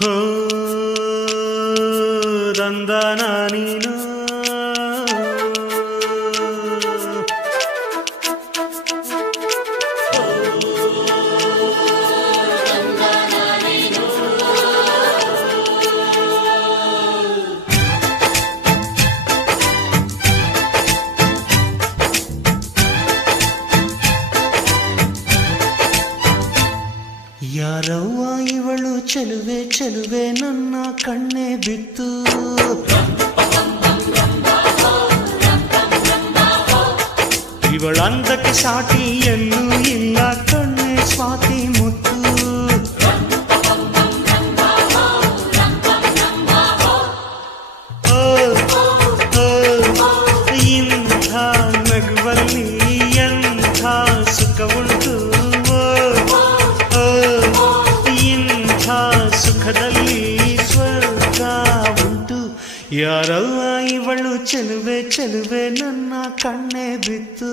ಹೋ ದಂದನ ನೀನು ಯಾರವ್ವ ಇವಳು ಚೆಲುವೆ ಚೆಲುವೆ ನನ್ನ ಕಣ್ಣೆ ಬಿತ್ತು ಇವಳಂದಕ್ಕೆ ಸಾಟಿ ಎಲ್ಲೂ ಇಲ್ಲ ಕಣ್ಣೆ ಸ್ವಾತಿ ಮುತ್ತು ಇಂಥ ನಗುವಲ್ಲಿ ಎಂಥ ಸುಖ ಉಂಟು ಸುಖದಲ್ಲಿ ಸ್ವರ್ಗ ಉಂಟು ಯಾರವ್ವ ಇವಳು ಚೆಲುವೆ ಚೆಲುವೆ ನನ್ನ ಕಣ್ಣೆ ಬಿತ್ತು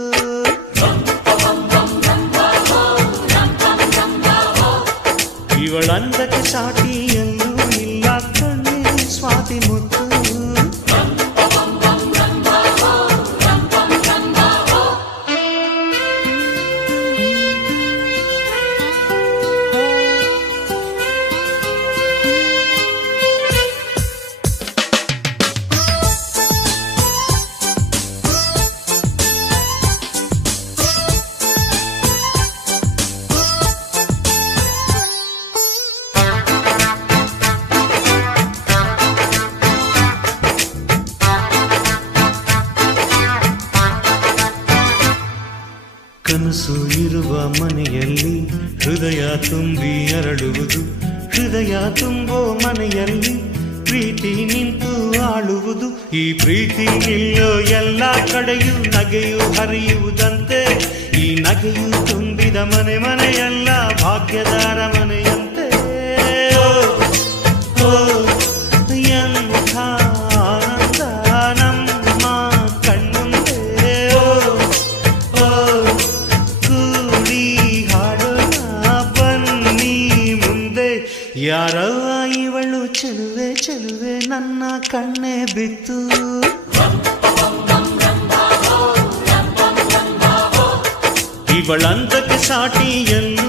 ಇವಳಂದಕ್ಕೆ ಸಾಟಿ ಎಲ್ಲೂ ಇಲ್ಲ ಕಣ್ಣೆ ಸ್ವಾತಿ ಮುತ್ತು ಕನಸು ಇರುವ ಮನೆಯಲ್ಲಿ ಹೃದಯ ತುಂಬಿ ಅರಳುವುದು ಹೃದಯ ತುಂಬೋ ಮನೆಯಲ್ಲಿ ಪ್ರೀತಿ ನಿಂತು ಆಳುವುದು ಈ ಪ್ರೀತಿ ನಿಲ್ಲೋ ಎಲ್ಲ ಕಡೆಯೂ ನಗೆಯು ಹರಿಯುವುದಂತೆ ಈ ನಗೆಯು ತುಂಬಿದ ಮನೆ ಮನೆಯೆಲ್ಲ ಭಾಗ್ಯದಾರ ಮನೆಯಂತೆ ಎಂಥ ಆನಂದ ನಮ್ಮ ಕಣ್ಣುಂದೆ ಯಾರವ್ವ ಇವಳು ಚೆಲುವೆ ಚೆಲುವೆ ನನ್ನ ಕಣ್ಣೆ ಬಿತ್ತು ಇವಳಂದಕ್ಕೆ ಸಾಟಿ ಎಲ್ಲೂ